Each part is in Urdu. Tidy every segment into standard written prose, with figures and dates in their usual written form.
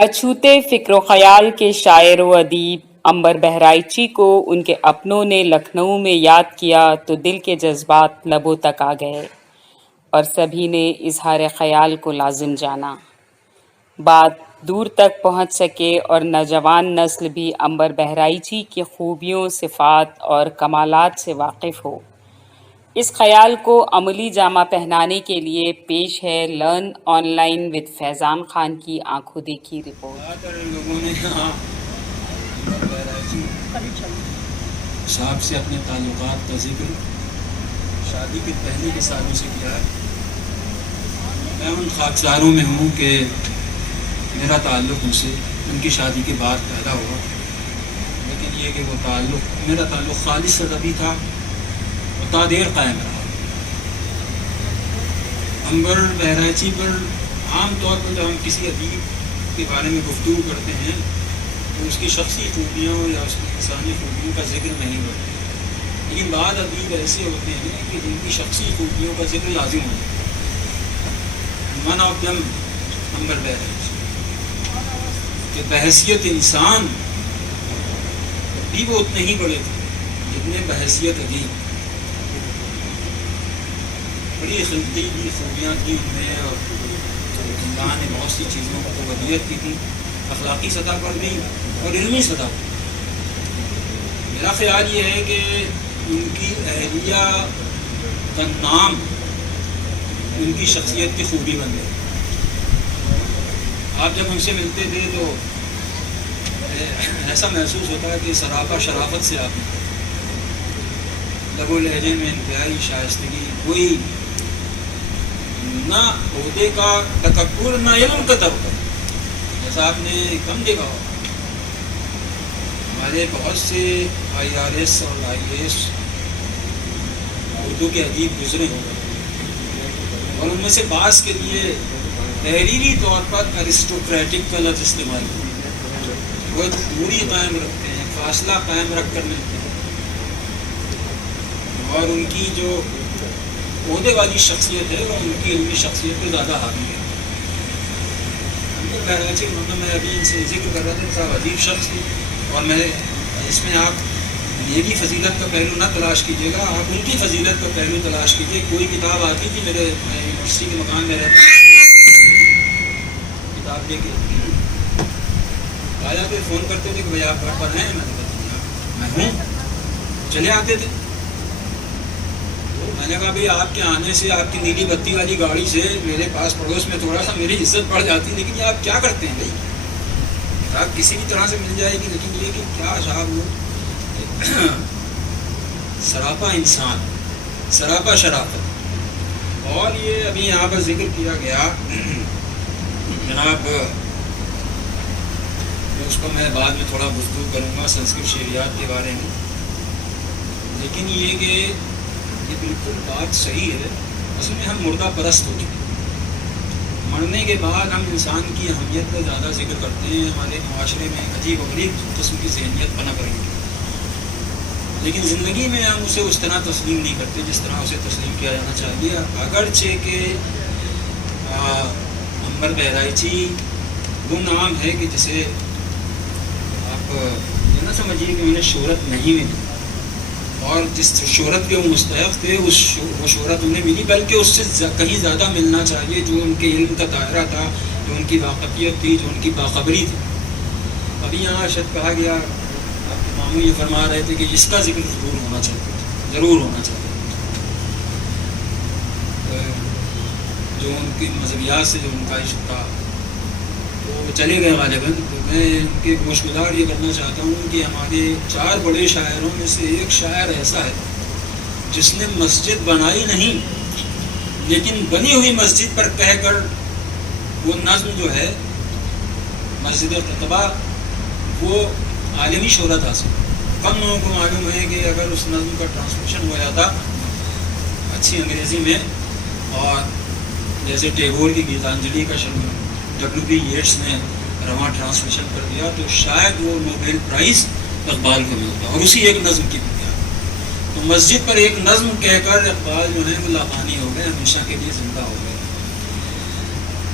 اچھوتے فکر و خیال کے شاعر و ادیب عنبر بہرائچی کو ان کے اپنوں نے لکھنؤ میں یاد کیا تو دل کے جذبات لبوں تک آ گئے اور سبھی نے اظہار خیال کو لازم جانا۔ بات دور تک پہنچ سکے اور نوجوان نسل بھی عنبر بہرائچی کی خوبیوں، صفات اور کمالات سے واقف ہو، اس خیال کو عملی جامہ پہنانے کے لیے پیش ہے لرن آن لائن ود فیضان خان کی آنکھوں دیکھی رپورٹ۔ لوگوں نے عنبر بہرائچی صاحب سے اپنے تعلقات کا ذکر شادی کے پہلے کے سالوں سے کیا ہے۔ میں ان خاکساروں میں ہوں کہ میرا تعلق ان سے ان کی شادی کے بعد پیدا ہوا، لیکن یہ کہ وہ میرا تعلق خالص ادبی تھا، وہ تا دیر قائم رہا۔ عنبر بہرائچی پر عام طور پر جب ہم کسی ادیب کے بارے میں گفتگو کرتے ہیں تو اس کی شخصی خوبیوں یا اس کی انسانی خوبیوں کا ذکر نہیں ہوتا، لیکن بعض ادیب ایسے ہوتے ہیں کہ جن کی شخصی خوبیوں کا ذکر لازم ہوتا ہے۔ ون آف دم عنبر بہرائچی کہ بحیثیت انسان بھی وہ اتنے ہی بڑے تھے جتنے بحیثیت ادیب۔ بڑی خلقی خوبیاں تھیں ان میں، اور اللہ نے بہت سی چیزوں کو قبولیت کی تھی، اخلاقی سطح پر بھی اور علمی سطح پر۔ میرا خیال یہ ہے کہ ان کی اہلیہ کا نام ان کی شخصیت کی خوبی بن گئی۔ آپ جب ان سے ملتے تھے تو ایسا محسوس ہوتا ہے کہ سراپا شرافت سے آپ لب و لہجے میں انتہائی شائستگی، کوئی نہ عہدے کا تکبر نہ علم کا تکبر، جیسا آپ نے کم دیکھا ہو۔ ہمارے بہت سے IRS اور IAS اردو کے ادیب گزرے ہیں، اور ان میں سے بعض کے لیے تحریری طور پر ارسٹوکریٹک کا لفظ استعمال ہے، وہ دوری قائم رکھتے ہیں، فاصلہ قائم رکھ کر ملتے ہیں، اور ان کی جو عہدے والی شخصیت ہے وہ ان کی علمی شخصیت پہ زیادہ حاوی ہے۔ عنبر بہرائچی میں ابھی ان سے ذکر کر رہا تھا، صاحب عجیب شخص تھی، اور میں اس میں آپ میری فضیلت کا پہلو نہ تلاش کیجیے گا، آپ ان کی فضیلت کا پہلو تلاش کیجیے۔ کوئی کتاب آتی تھی میں یونیورسٹی کے مکان میں رہتا کتاب لے کے آیا، پہ فون کرتے تھے کہ بھائی آپ گھر پر ہیں؟ میں نے کہا میں ہوں، چلے آتے تھے۔ میں نے کہا بھائی آپ کے آنے سے، آپ کی نیلی بتی والی گاڑی سے میرے پاس پڑوس میں تھوڑا سا میری عزت بڑھ جاتی، لیکن یہ آپ کیا کرتے ہیں بھائی؟ آپ کسی بھی طرح سے مل جائے گی، لیکن یہ کہ کیا صاحب وہ سراپا انسان، سراپا شرافت۔ اور یہ ابھی یہاں پر ذکر کیا گیا جناب، اس کو میں بعد میں تھوڑا گفتگو کروں گا سنسکرت شعریات کے بارے میں، لیکن یہ کہ یہ بالکل بات صحیح ہے۔ اصل میں ہم مردہ پرست ہو چکے، مرنے کے بعد ہم انسان کی اہمیت کا زیادہ ذکر کرتے ہیں، ہمارے معاشرے میں عجیب و غریب قسم کی ذہنیت پنپ رہی ہے، لیکن زندگی میں ہم اسے اس طرح تسلیم نہیں کرتے جس طرح اسے تسلیم کیا جانا چاہیے۔ اگرچہ کہ عنبر بہرائچی وہ نام ہے کہ جسے آپ یہ نہ سمجھیے کہ انہیں شہرت نہیں ملی، اور جس شہرت کے وہ مستحق تھے وہ شہرت انہیں ملی، بلکہ اس سے کہیں زیادہ ملنا چاہیے، جو ان کے علم کا دائرہ تھا، جو ان کی واقفیت تھی، جو ان کی باخبری تھی۔ ابھی یہاں شاید کہا گیا، ماموں یہ فرما رہے تھے کہ اس کا ذکر ضرور ہونا چاہیے، ضرور ہونا چاہیے، جو ان کی مذہبیات سے جو ان کا عشق تھا۔ تو وہ چلے گئے غالباً، تو میں ان کے گوش گزار یہ کرنا چاہتا ہوں کہ ہمارے 4 بڑے شاعروں میں سے ایک شاعر ایسا ہے جس نے مسجد بنائی نہیں، لیکن بنی ہوئی مسجد پر کہہ کر وہ نظم جو ہے مسجد قطبہ وہ عالمی شہرت حاصل۔ کم لوگوں کو معلوم ہے کہ اگر اس نظم کا ٹرانسلیشن ہو جاتا اچھی انگریزی میں، اور جیسے ٹیگور کی گیتانجلی کا WB ییٹس نے رواں ٹرانسلیشن کر دیا، تو شاید وہ نوبیل پرائز اقبال کو ملتا، اور اسی ایک نظم کی بنیاد۔ تو مسجد پر ایک نظم کہہ کر اقبال جو ہے وہ لافانی ہو گئے، ہمیشہ کے لیے زندہ ہو گئے۔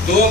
تو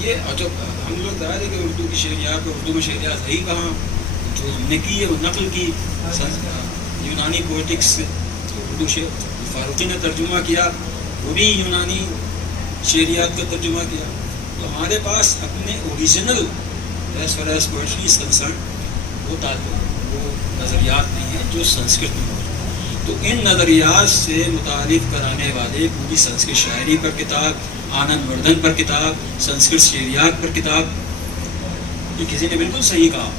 یہ جب ہم لوگ ظاہر ہے کہ اردو کی شعریات اور اردو میں شعریات ہے ہی کہاں، جو ہم نے کی ہے وہ نقل کی یونانی پوئٹکس، اردو شعر فاروقی نے ترجمہ کیا، وہ بھی یونانی شعریات کا ترجمہ کیا. تو ہمارے پاس اپنے original as far as poetry is concern وہ نظریات نہیں ہیں جو سنسکرت میں موجود ہیں. تو ان نظریات سے متعارف کرانے والے پوری سنسکرت شاعری پر کتاب، آنند وردھن پر کتاب، سنسکرت شعریات پر کتاب. یہ کسی نے بالکل صحیح کہا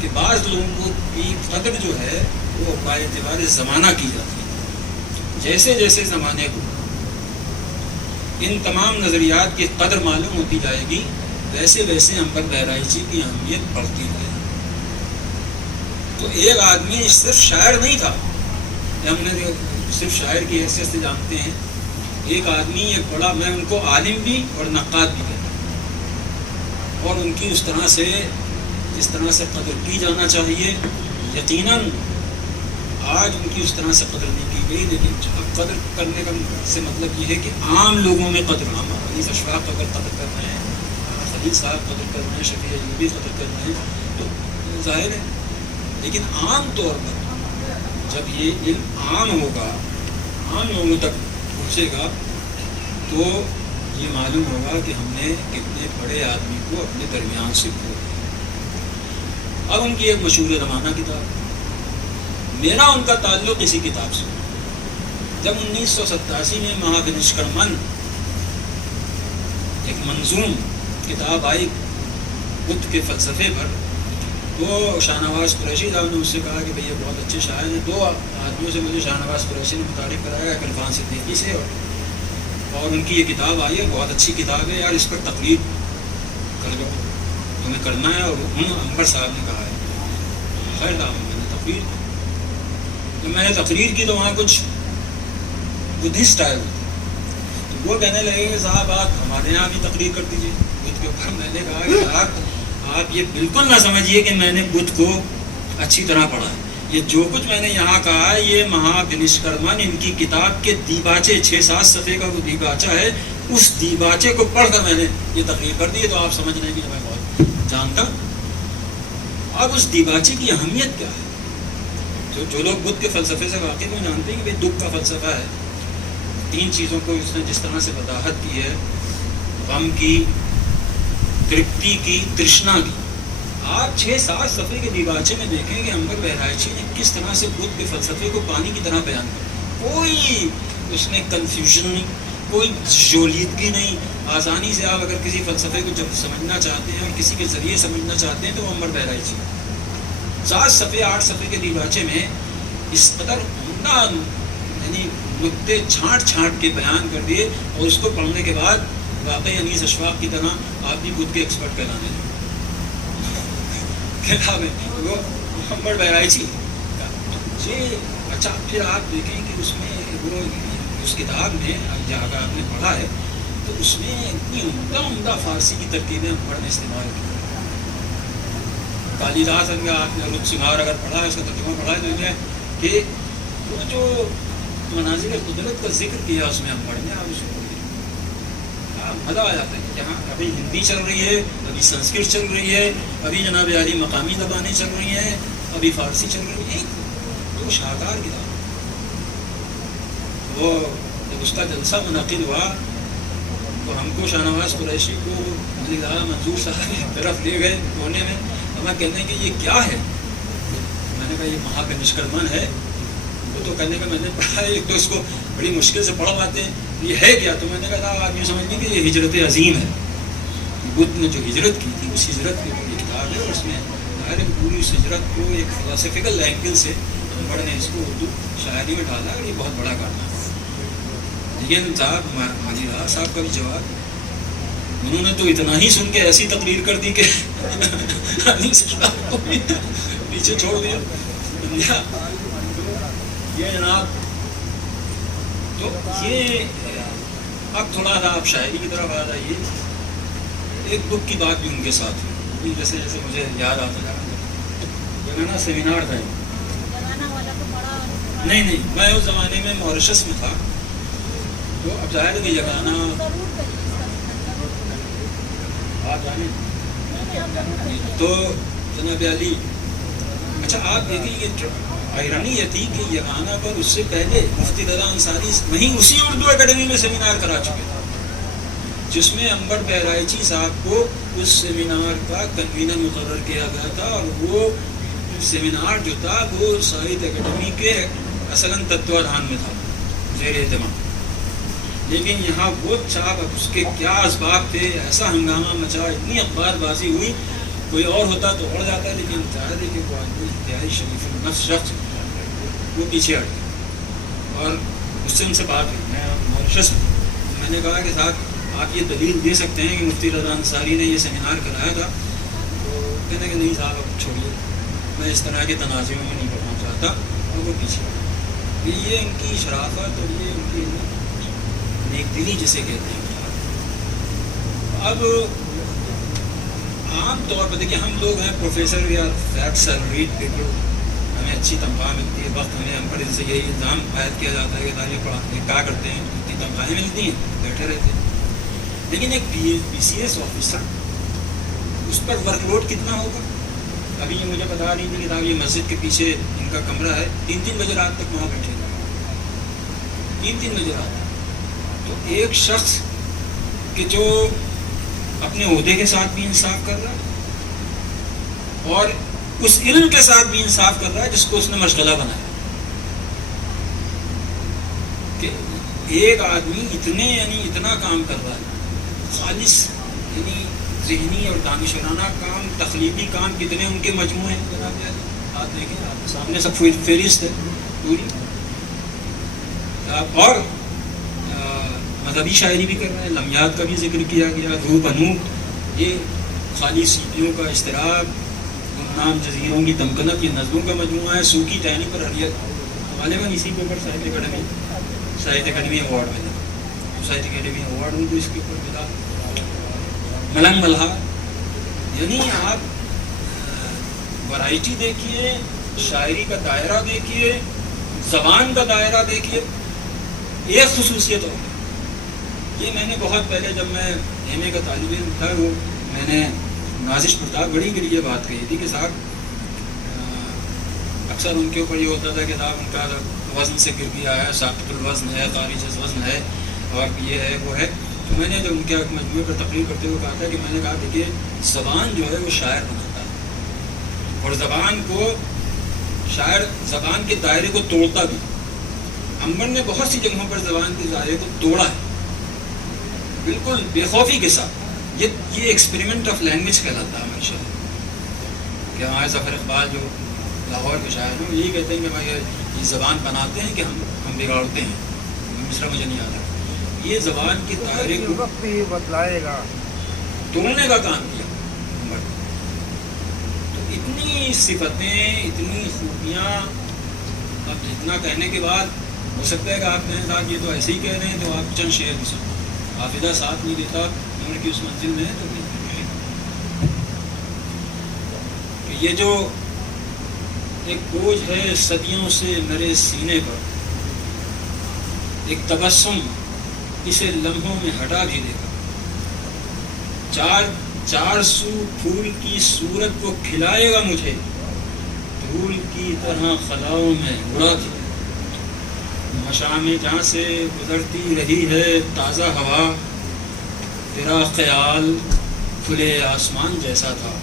کہ بعض لوگوں کی قدر جو ہے وہ باعتبار زمانہ کی جاتی ہے. جیسے جیسے زمانے کو ان تمام نظریات کی قدر معلوم ہوتی جائے گی ویسے ویسے عنبر بہرائچی کی اہمیت بڑھتی جائے گی. تو ایک آدمی صرف شاعر نہیں تھا، ہم نے صرف شاعر کی حیثیت سے جانتے ہیں. ایک آدمی ایک بڑا، میں ان کو عالم بھی اور نقاد بھی کہتا ہوں، اور ان کی اس طرح سے جس طرح سے قدر کی جانا چاہیے یقیناً آج ان کی اس طرح سے قدر نہیں کی گئی. لیکن قدر کرنے کا سے مطلب یہ ہے کہ عام لوگوں میں قدر، عام حدیث اشفاق اگر قدر کر رہے ہیں، خلیل صاحب قدر کر رہے ہیں، شفیع ایوبی قدر کر رہے ہیں، تو ظاہر ہے. لیکن عام طور پر جب یہ علم عام ہوگا، عام لوگوں تک پہنچے گا، تو یہ معلوم ہوگا کہ ہم نے کتنے بڑے آدمی کو اپنے درمیان سے کھو دیا. اب ان کی ایک مشہور زمانہ کتاب، میرا ان کا تعلق اسی کتاب سے. جب 1987 میں مہاکنشکرمن ایک منظوم کتاب آئی بدھ کے فلسفے پر، تو شاہ نواز قریشی صاحب نے مجھ سے کہا کہ بھئی یہ بہت اچھے شاعر ہیں. دو آدمیوں سے مجھے شاہ نواز قریشی نے متعارف کرایا، عرفان صدیقی سے، اور ان کی یہ کتاب آئی ہے، بہت اچھی کتاب ہے یار، اس پر تقریر کر لو، تمہیں کرنا ہے. اور عنبر صاحب نے کہا ہے. خیر میں نے تقریر کی. جب میں نے تقریر کی تو وہاں کچھ بدھسٹ آئے ہوئے تھے، تو وہ کہنے لگے کہ صاحب آپ ہمارے یہاں بھی تقریر کر دیجیے بدھ کے اوپر. میں نے کہا کہ صاحب آپ یہ بالکل نہ سمجھیے کہ میں نے بدھ کو اچھی طرح پڑھا ہے. یہ جو کچھ میں نے یہاں کہا ہے یہ مہاکنشکرمن ان کی کتاب کے دیباچے 6-7 صفحے کا وہ دیباچہ ہے، اس دیباچے کو پڑھ کر میں نے یہ تقریر کر دی. تو آپ سمجھ رہے ہیں کہ میں بہت جانتا ہوں. اب اس دیباچے کی اہمیت کیا ہے؟ جو لوگ بدھ کے فلسفے سے واقف ہیں جانتے ہیں کہ بھائی دکھ کا فلسفہ ہے. 3 چیزوں کو اس نے جس طرح سے وضاحت کی ہے، غم کی، ترپتی کی، ترشنا کی. آپ 6-7 صفحے کے دیباچے میں دیکھیں کہ عنبر بہرائچی نے کس طرح سے بدھ کے فلسفے کو پانی کی طرح بیان کیا. کوئی اس نے کنفیوژن نہیں، کوئی جولیدگی نہیں. آسانی سے آپ اگر کسی فلسفے کو جب سمجھنا چاہتے ہیں اور کسی کے ذریعے سمجھنا چاہتے ہیں تو عنبر بہرائچی 7 صفحے 8 صفحے کے دیباچے میں اس قدر عمدہ یعنی نقطے چھانٹ کے بیان کر دیے، اور اس کو پڑھنے کے بعد واقعی انیس اشفاق کی طرح آپ بھی بدھ کے ایکسپرٹ کہلانے لگے. کتاب ہے وہ عنبر بہرائچی. اچھا پھر آپ دیکھیں کہ اس میں وہ اس کتاب میں جہاں آپ نے پڑھا ہے تو اس میں اتنی عمدہ فارسی کی ترکیبیں عنبر نے استعمال کی. کالی داس کا آپ نے رت سنگار اگر پڑھا ہے، اس کا ترجمہ پڑھا ہے، تو یہ کہ وہ جو مناظر قدرت کا ذکر کیا اس میں عنبر نے، آپ اس کو مزہ آ جاتا ہے. جہاں ابھی ہندی چل رہی ہے، ابھی سنسکرت چل رہی ہے، ابھی جناب عالی مقامی زبانیں چل رہی ہیں، ابھی فارسی چل رہی ہے. تو شاہکار کتاب. وہ جب اس کا جلسہ منعقد ہوا تو ہم کو شاہ نواز قریشی کو علی دادا منظور صاحب کی طرف لے گئے کونے میں. ہمیں کہنے کہ یہ کیا ہے؟ میں نے کہا یہ مہاکنشکرمن ہے. تو کہنے کا میں نے پڑھا ہے، ایک تو اس کو بڑی مشکل سے پڑھ پاتے ہیں، یہ ہے کیا؟ تو میں نے کہا آپ یہ سمجھ لیں کہ یہ ہجرت عظیم ہے. بدھ نے جو ہجرت کی تھی اس ہجرت کی یہ کتاب ہے، اور اس میں ظاہر پوری اس ہجرت کو ایک فلسفیکل اینگل سے عنبر نے اس کو اردو شاعری میں ڈالا، اور یہ بہت بڑا کارنامہ ہے. لیکن صاحب ماجد صاحب کا بھی جواب، انہوں نے تو اتنا ہی سن کے ایسی تقریر کر دی کہ پیچھے چھوڑ دیا. یہ جناب تو یہ اب تھوڑا سا آپ شاعری کی طرف آ جائیے. ایک دکھ کی بات بھی ان کے ساتھ ہوئی، جیسے جیسے مجھے یاد آتا جا رہا ہے. یہ نا سیمینار تھا، نہیں میں اس زمانے میں موریشس میں تھا. تو اب ظاہر ہے کہ یگانا بات جانیں تو جناب علی، اچھا آپ دیکھیں یہ آئرانی یہ تھی کہ یگانہ پر اس سے پہلے مفتی رضا انصاری وہیں اسی اردو اکیڈمی میں سیمینار کرا چکے تھے، جس میں انور بہرائچی صاحب کو اس سیمینار کا کنوینر مقرر کیا گیا تھا، اور وہ سیمینار جو تھا وہ ساہتیہ اکیڈمی کے اصلاً تتوادھان میں تھا، زیر اہتمام۔ لیکن یہاں وہ صاحب، اب اس کے کیا اسباب تھے، ایسا ہنگامہ مچا، اتنی اخبار بازی ہوئی، کوئی اور ہوتا تو اڑ جاتا، لیکن ظاہر ہے کہ وہ آدمی انتہائی شریف النفس شخص وہ پیچھے ہٹ گیا، اور اس سے ان سے بات ہوئی، میں ماریشس میں نے کہا کہ صاحب آپ یہ دلیل دے سکتے ہیں کہ مفتی رضا انصاری نے یہ سیمینار کرایا تھا؟ تو کہنے کہ نہیں صاحب اب چھوڑیے، میں اس طرح کے تنازعوں میں نہیں پڑھنا چاہتا، اور وہ پیچھے یہ ان کی شرافت اور یہ ان کی نیک دلی جسے کہتے ہیں۔ اب عام طور پر دیکھیں، ہم لوگ ہیں پروفیسر یا فیٹ سیلریڈ پیپل، ہمیں اچھی تنخواہ ملتی ہے، وقت ہم پر سے یہی الزام عائد کیا جاتا ہے کہ تعلیم پڑھاتے ہیں، کیا کرتے ہیں، اتنی تنخواہیں ملتی ہیں، بیٹھے رہتے ہیں۔ لیکن ایک پی سی ایس آفیسر، اس پر ورک لوڈ کتنا ہوگا؟ ابھی یہ مجھے بتا رہی تھی کہ صاحب یہ مسجد کے پیچھے ان کا کمرہ ہے، 3 بجے رات تک وہاں بیٹھے گا، 3 بجے رات تک۔ تو ایک شخص کہ جو اپنے عہدے کے ساتھ بھی انصاف کر رہا ہے اور اس علم کے ساتھ بھی انصاف کر رہا ہے جس کو اس نے مشغلہ بنایا، کہ ایک آدمی اتنا کام کر رہا ہے، خالص یعنی ذہنی اور دانشورانہ کام، تخلیقی کام، کتنے ان کے مجموعے ہیں جناب، آپ دیکھیں، آپ کے سامنے سب فہرست ہے پوری، اور مذہبی شاعری بھی کر رہے ہیں، لمیات کا بھی ذکر کیا گیا، روح انوپ، یہ خالی سیپیوں کا اشتراک، گمنام جزیروں کی تمکنت، یہ نظموں کا مجموعہ ہے، سوکھی ٹہنی پر حریت، غالباً اسی کے اوپر ساہتیہ اکیڈمی ایوارڈ ملا، ساہتیہ اکیڈمی ایوارڈ ان کو اس کے اوپر ملا، ملنگ ملہا۔ یعنی آپ ورائٹی دیکھیے، شاعری کا دائرہ دیکھیے، زبان کا دائرہ دیکھیے۔ ایک خصوصیت اور یہ میں نے بہت پہلے جب میں ایم اے کا طالب علم تھا، وہ میں نے نازش پرتاپ گڑھی کے لیے بات کہی تھی کہ صاحب اکثر ان کے اوپر یہ ہوتا تھا کہ صاحب ان کا وزن سے گر گیا ہے، ساقط الوزن ہے، خارج وزن ہے، اور یہ ہے وہ ہے۔ تو میں نے جب ان کے مجموعے پر تقریر کرتے ہوئے کہا تھا کہ میں نے کہا دیکھیے زبان جو ہے وہ شاعر بناتا ہے، اور زبان کو شاعر زبان کے دائرے کو توڑتا بھی۔ انور نے بہت سی جگہوں پر زبان کے دائرے کو توڑا ہے، بالکل بے خوفی کے ساتھ۔ یہ ایکسپیریمنٹ آف لینگویج کہلاتا ہے ہمارے شاعر، کہ ہمارے ظفر اقبال جو لاہور کے شاعر ہیں یہی کہتے ہیں کہ بھائی یہ زبان بناتے ہیں کہ ہم بگاڑتے ہیں۔ مصرا مجھے نہیں آتا، یہ زبان کے دائرے کو بدلائے گا، توڑنے کا کام کیا۔ تو اتنی صفتیں، اتنی خوبیاں، اب اتنا کہنے کے بعد ہو سکتا ہے کہ آپ کہیں صاحب یہ تو ایسے ہی کہہ رہے ہیں، تو آپ چند شعر بھی سنیں، حافظہ ساتھ نہیں دیتا عمر کی اس منزل میں ہے تو نہیں۔ کہ یہ جو ایک بوجھ ہے صدیوں سے میرے سینے پر، ایک تبسم اسے لمحوں میں ہٹا بھی دے گا، چار سو پھول کی صورت وہ کھلائے گا مجھے، دھول کی طرح خلاؤں میں اڑا دے۔ مشام جہاں سے گزرتی رہی ہے تازہ ہوا، تیرا خیال کھلے آسمان جیسا تھا۔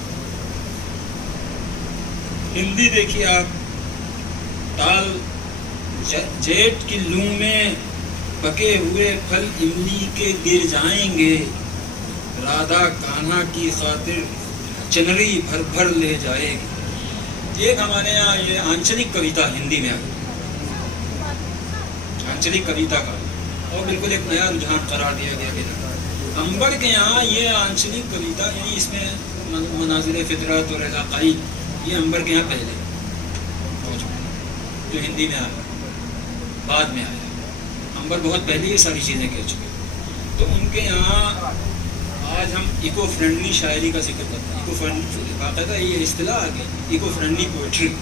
ہندی دیکھیے آپ، تال جیٹ کی لوں میں پکے ہوئے پھل املی کے گر جائیں گے، رادھا کانہا کی خاطر چنری بھر بھر لے جائے گی۔ ایک ہمارے یہاں یہ آنچلک کویتا ہندی میں آئی، آنچلک کویتا کا، اور بالکل ایک نیا رجحان قرار دیا گیا کہ انور کے یہاں یہ آنچلک کویتا، یعنی اس میں مناظر فطرت اور علاقائی، یہ انور کے یہاں پہلے جو ہندی میں آیا، بعد میں آیا۔ انور بہت پہلے یہ ساری چیزیں کہہ چکے۔ تو ان کے یہاں آج ہم ایکو فرینڈلی شاعری کا ذکر کرتے ہیں، ایکو فرینڈلی، باقاعدہ یہ اصطلاح آ گئی، ایکو فرینڈلی پوئٹری۔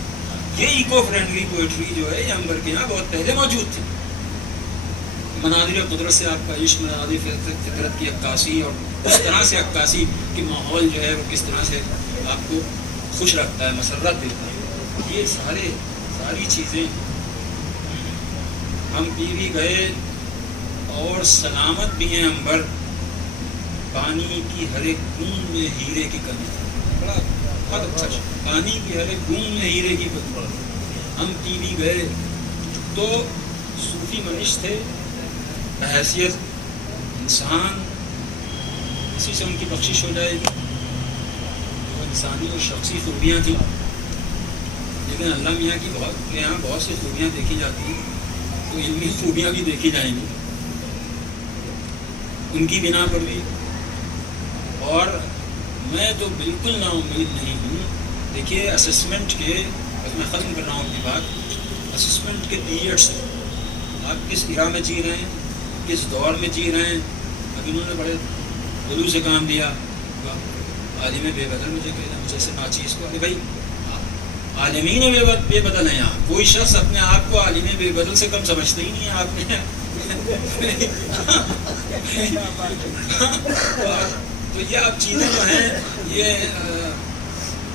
یہ ایکو فرینڈلی پوئٹری جو ہے یہ انور کے یہاں بہت پہلے موجود تھی۔ مناظر قدرت سے آپ کا عشق، مناظر فطرت کی عکاسی، اور اس طرح سے عکاسی کہ ماحول جو ہے وہ کس طرح سے آپ کو خوش رکھتا ہے، مسرت دیتا ہے، یہ ساری چیزیں ہم پی بھی گئے اور سلامت بھی ہیں عنبر، پانی کی ہر ایک بوند میں ہیرے کی کمی، بڑا بہت اچھا، پانی کی ہر ایک بوند میں ہیرے کی کمی ہم پی بھی گئے۔ تو صوفی منش تھے بحیثیت انسان، اسی سے ان کی بخشش ہو جائے گی، جو انسانی اور شخصی خوبیاں تھیں، لیکن اللہ میاں کی یہاں بہت سی خوبیاں دیکھی جاتی ہیں، تو علمی خوبیاں بھی دیکھی جائیں گی ان کی بنا پر بھی۔ اور میں تو بالکل نا امید نہیں ہوں۔ دیکھیے اسسمنٹ کے، بس میں ختم کر رہا ہوں اپنی بات، اسسمنٹ کے پیریڈس، آپ کس ایرا میں جی رہے ہیں، کس دور میں جی رہے ہیں۔ اب انہوں نے بڑے غلو سے کام لیا، عالم بے بدل مجھے کہنا جیسے ناچیز کو، بھائی عالمین بے بدل ہیں، یہاں کوئی شخص اپنے آپ کو عالم بے بدل سے کم سمجھتا ہی نہیں ہے آپ نے تو یہ آپ چیزیں جو ہیں یہ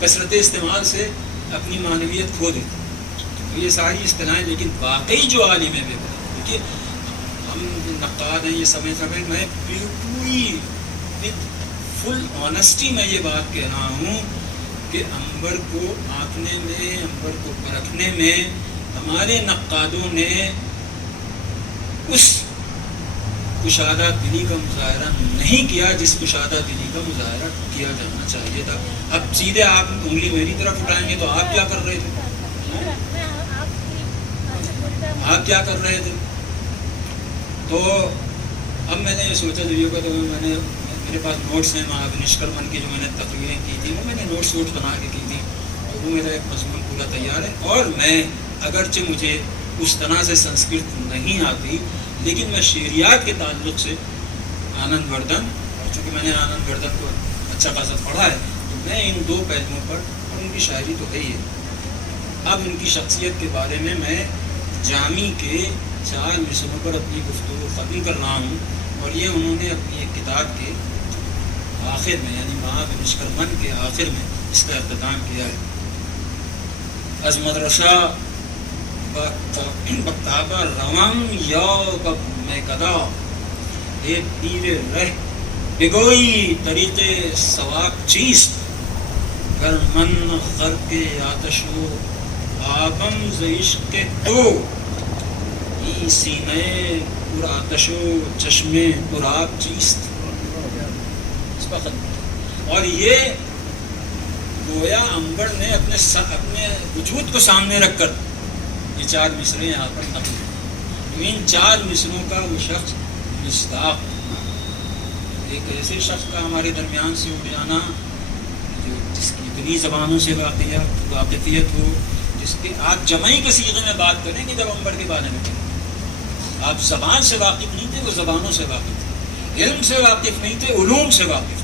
کثرت استعمال سے اپنی معنویت کھو دیتی، تو یہ ساری اصطلاحیں، لیکن واقعی جو عالم بے بدل، دیکھیے ہم نقاد ہیں، یہ سمجھ میں پوری فل آنیسٹی میں یہ بات کہہ رہا ہوں کہ عنبر کو آنکھنے میں، عنبر کو پرکھنے میں ہمارے نقادوں نے اس کشادہ دلی کا مظاہرہ نہیں کیا جس کشادہ دلی کا مظاہرہ کیا جانا چاہیے تھا۔ اب سیدھے آپ انگلی میری طرف اٹھائیں گے تو آپ کیا کر رہے تھے، آپ کیا کر رہے تھے؟ تو اب میں نے یہ سوچا جو کہ میں نے، میرے پاس نوٹس ہیں نشکرمن کی جو میں نے تقریریں کی تھی، وہ میں نے نوٹس بنا کے کی تھی، اور وہ میرا ایک مضمون پورا تیار ہے۔ اور میں اگرچہ مجھے اس طرح سے سنسکرت نہیں آتی، لیکن میں شعریات کے تعلق سے آنند وردھن، چونکہ میں نے آنند وردھن کو اچھا خاصا پڑھا ہے، تو میں ان دو پہلوؤں پر، اور ان کی شاعری تو ہے ہی ہے، اب ان کی شخصیت کے بارے میں جامی کے 4 مصروں پر اپنی گفتگو ختم کر رہا ہوں، اور یہ انہوں نے اپنی ایک کتاب کے آخر میں، یعنی معاد نشکرمن کے آخر میں اس کا اختتام کیا ہے۔ از مدرسہ بکتابہ روان یا میں کدا، اے پیر رہ بگوئی طریق ثواب چیست، گر من غرق آتش و آبم ز عشق تو، ای سینے پر آتش و چشم پر آب چیست۔ اس کا ختم، اور یہ گویا عنبر نے اپنے وجود کو سامنے رکھ کر یہ 4 مصریں یہاں پر ختم ہیں۔ ان 4 مصروں کا وہ شخص مصداق، ایک ایسے شخص کا ہمارے درمیان سے اٹھ جانا جو جس کی اتنی زبانوں سے واقفیت ہو، جس کے آپ جمعی کے صیغے میں بات کریں گے جب عنبر کے بارے میں کریں، آپ زبان سے واقف نہیں تھے، وہ زبانوں سے واقف تھے، علم سے واقف نہیں تھے، علوم سے واقف تھے،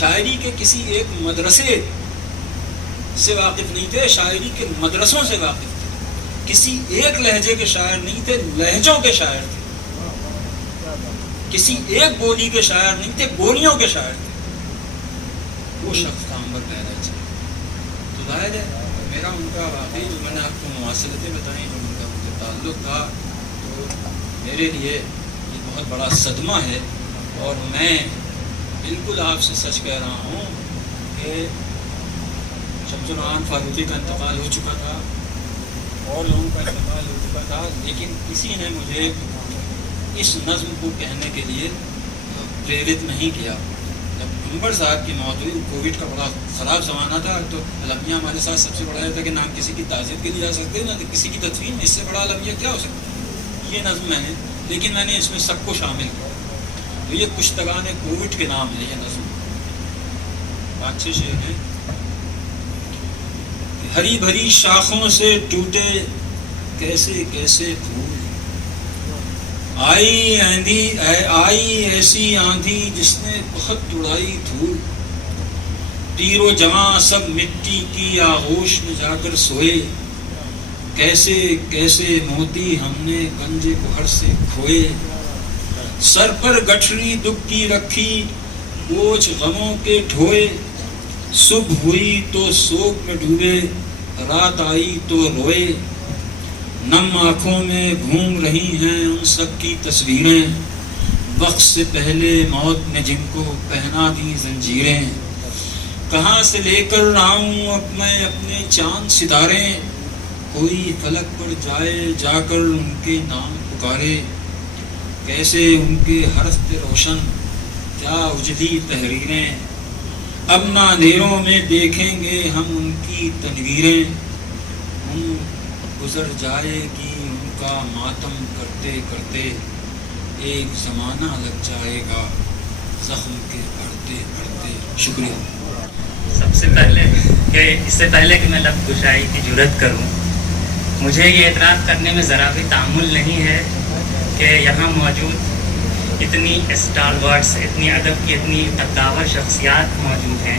شاعری کے کسی ایک مدرسے سے واقف نہیں تھے، شاعری کے مدرسوں سے واقف تھے، کسی ایک لہجے کے شاعر نہیں تھے، لہجوں کے شاعر تھے، کسی ایک بولی کے شاعر نہیں تھے، بولیوں کے شاعر تھے، وہ شخص تھا عنبر بہرائچی۔ تو ظاہر ہے میرا ان کا واقعی جو میں نے آپ کو مواصلتیں بتائیں، جو ان کا مجھے تعلق تھا، تو میرے لیے یہ بہت بڑا صدمہ ہے، اور میں بالکل آپ سے سچ کہہ رہا ہوں کہ شمس الرحمن فاروقی کا انتقال ہو چکا تھا، اور لوگوں کا انتقال ہو چکا تھا، لیکن کسی نے مجھے اس نظم کو کہنے کے لیے پریرت نہیں کیا۔ جب عنبر صاحب کی موت ہوئی، کووڈ کا بڑا خراب زمانہ تھا، تو المیہ ہمارے ساتھ سب سے بڑا یہ تھا کہ نہ ہم کسی کی تعزیت کے لیے جا سکتے، نہ کسی کی تدفین، اس سے بڑا المیہ کیا ہو سکتا ہے۔ یہ نظم میں نے، لیکن میں نے اس میں سب کو شامل کیا، تو یہ کشتگان کووڈ کے نام ہے یہ نظم، 5-6 شعر ہیں۔ ہری بھری شاخوں سے ٹوٹے کیسے کیسے پھول، آئی ایسی آندھی جس نے بہت اڑائی دھول، پیر و جواں سب مٹی کی آغوش میں جا کر سوئے، کیسے کیسے موتی ہم نے گنج گوہر سے کھوئے، سر پر گٹھری دکھ کی رکھی بوجھ غموں کے ڈھوئے، صبح ہوئی تو سوگ میں ڈوبے، رات آئی تو روئے، نم آنکھوں میں گھوم رہی ہیں ان سب کی تصویریں، وقت سے پہلے موت نے جن کو پہنا دی زنجیریں، کہاں سے لے کر آؤں اب میں اپنے چاند ستارے، کوئی فلک پر جائے جا کر ان کے نام پکارے، کیسے ان کے حرف پہ روشن کیا اجلی تحریریں، اب نہ اندھیروں میں دیکھیں گے ہم ان کی تنویریں، ان گزر جائے گی ان کا ماتم کرتے کرتے، ایک زمانہ لگ جائے گا زخم کے بڑھتے بڑھتے۔ شکریہ۔ سب سے پہلے اس سے پہلے کہ میں لفظ گشائی کی جرات کروں، مجھے یہ اعتراف کرنے میں ذرا بھی تعامل نہیں ہے کہ یہاں موجود اتنی اسٹالورٹس، اتنی ادب کی اتنی قداور شخصیات موجود ہیں،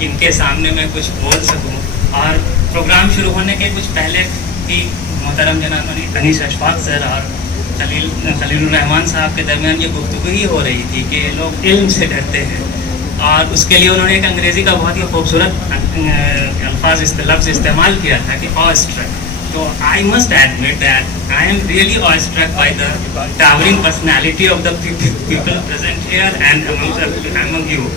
ان کے سامنے میں کچھ بول سکوں۔ اور پروگرام شروع ہونے کے کچھ پہلے بھی محترم جناب انیس اشفاق سر اور خلیل الرحمان صاحب کے درمیان یہ گفتگو ہی ہو رہی تھی کہ لوگ علم سے ڈرتے ہیں، اور اس کے لیے انہوں نے ایک انگریزی کا بہت ہی خوبصورت لفظ استعمال کیا تھا کہ آ اسٹرک۔ تو I must admit that I am really awestruck by the towering personality of the people present here and among you.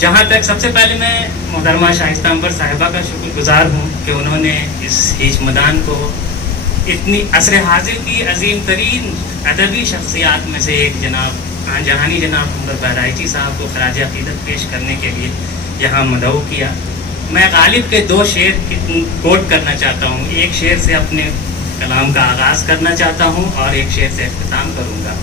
جہاں تک سب سے پہلے میں محترمہ شائستہ عنبر صاحبہ کا شکر گزار ہوں کہ انہوں نے اس ہیچ مدان کو اتنی عصر حاضر کی عظیم ترین ادبی شخصیات میں سے ایک جناب جہانی جناب عنبر بہرائچی صاحب کو خراج عقیدت پیش کرنے کے لیے یہاں مدعو کیا۔ میں غالب کے دو شعر کوٹ کرنا چاہتا ہوں، ایک شعر سے اپنے کلام کا آغاز کرنا چاہتا ہوں اور ایک شعر سے اختتام کروں گا،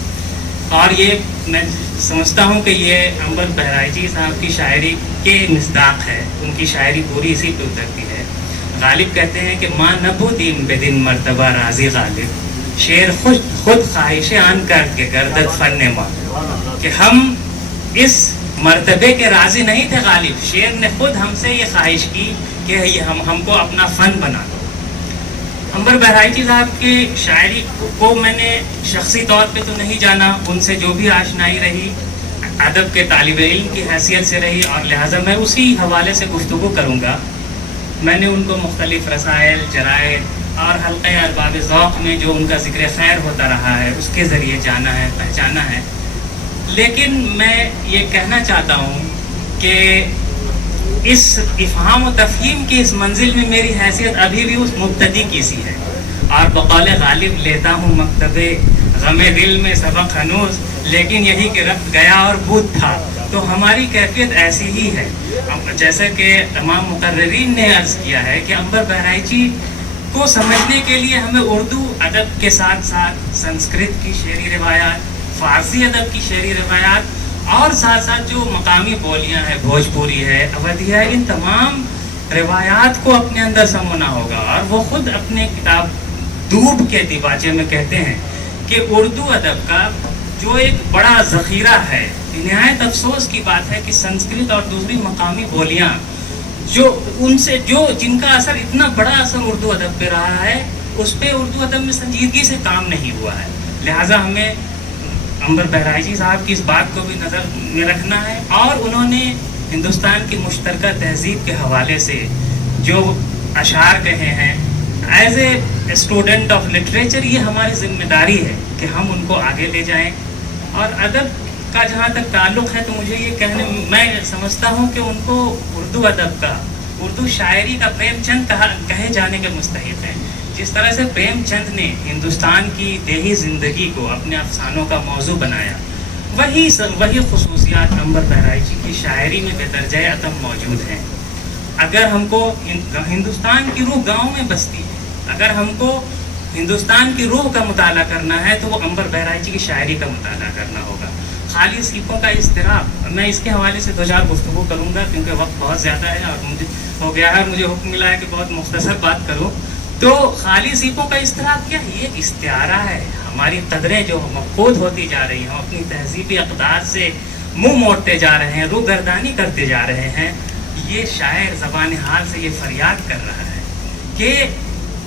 اور یہ میں سمجھتا ہوں کہ یہ عنبر بہرائچی صاحب کی شاعری کے مصداق ہے، ان کی شاعری پوری اسی پہ اترتی ہے۔ غالب کہتے ہیں کہ ماں نبودیم بدن مرتبہ راضی غالب، شعر خود خواہش آن کر کے گردت فن ماں، کہ ہم اس مرتبے کے راضی نہیں تھے غالب، شعر نے خود ہم سے یہ خواہش کی کہ یہ ہم کو اپنا فن بنا دو۔ عنبر بہرائچی صاحب کی شاعری کو میں نے شخصی طور پہ تو نہیں جانا، ان سے جو بھی آشنائی رہی ادب کے طالب علم کی حیثیت سے رہی، اور لہٰذا میں اسی حوالے سے گفتگو کروں گا۔ میں نے ان کو مختلف رسائل، جرائد اور حلقہ ارباب ذوق میں جو ان کا ذکر خیر ہوتا رہا ہے اس کے ذریعے جانا ہے، پہچانا ہے، لیکن میں یہ کہنا چاہتا ہوں کہ اس افہام و تفہیم کی اس منزل میں میری حیثیت ابھی بھی اس مبتدی کی سی ہے، اور بقول غالب لیتا ہوں مکتب غم دل میں سبق ہنوز، لیکن یہی کہ رفت گیا اور بود تھا۔ تو ہماری کیفیت ایسی ہی ہے، جیسا کہ تمام مقررین نے عرض کیا ہے کہ عنبر بہرائچی کو سمجھنے کے لیے ہمیں اردو ادب کے ساتھ ساتھ سنسکرت کی شعری روایات، فارسی ادب کی شعری روایات، اور ساتھ ساتھ جو مقامی بولیاں ہیں، بھوجپوری ہے، اودھی ہے، ان تمام روایات کو اپنے اندر سمونا ہوگا۔ اور وہ خود اپنے کتاب دوب کے دیباچے میں کہتے ہیں کہ اردو ادب کا جو ایک بڑا ذخیرہ ہے، نہایت افسوس کی بات ہے کہ سنسکرت اور دوسری مقامی بولیاں جن کا اثر اتنا بڑا اثر اردو ادب پہ رہا ہے، اس پہ اردو ادب میں سنجیدگی سے کام نہیں ہوا ہے۔ لہٰذا ہمیں عنبر بہرائچی صاحب کی اس بات کو بھی نظر میں رکھنا ہے، اور انہوں نے ہندوستان کی مشترکہ تہذیب کے حوالے سے جو اشعار کہے ہیں، as a student of literature یہ ہماری ذمہ داری ہے کہ ہم ان کو آگے لے جائیں۔ اور ادب کا جہاں تک تعلق ہے تو مجھے یہ میں سمجھتا ہوں کہ ان کو اردو ادب کا، اردو شاعری کا پریم چند کہے جانے کے مستحق ہیں۔ جس طرح سے پریم چند نے ہندوستان کی دیہی زندگی کو اپنے افسانوں کا موضوع بنایا، وہی خصوصیات عنبر بہرائچی کی شاعری میں بے درجہ عتم موجود ہیں۔ اگر ہم کو ہندوستان کی روح گاؤں میں بستی ہے، اگر ہم کو ہندوستان کی روح کا مطالعہ کرنا ہے تو وہ عنبر بہرائچی کی شاعری کا مطالعہ کرنا ہوگا۔ خالی سیپوں کا اضطراب، میں اس کے حوالے سے دو چار گفتگو کروں گا کیونکہ وقت بہت زیادہ ہے اور مجھے ہو گیا ہے، مجھے حکم ملا ہے کہ بہت مختصر بات کروں۔ تو خالی سیپوں کا اضطراب کیا ہے؟ یہ ایک استعارہ ہے۔ ہماری قدریں جو مفقود ہوتی جا رہی ہیں، ہم اپنی تہذیبی اقدار سے منہ موڑتے جا رہے ہیں، روگردانی کرتے جا رہے ہیں، یہ شاعر زبان حال سے یہ فریاد کر رہا ہے کہ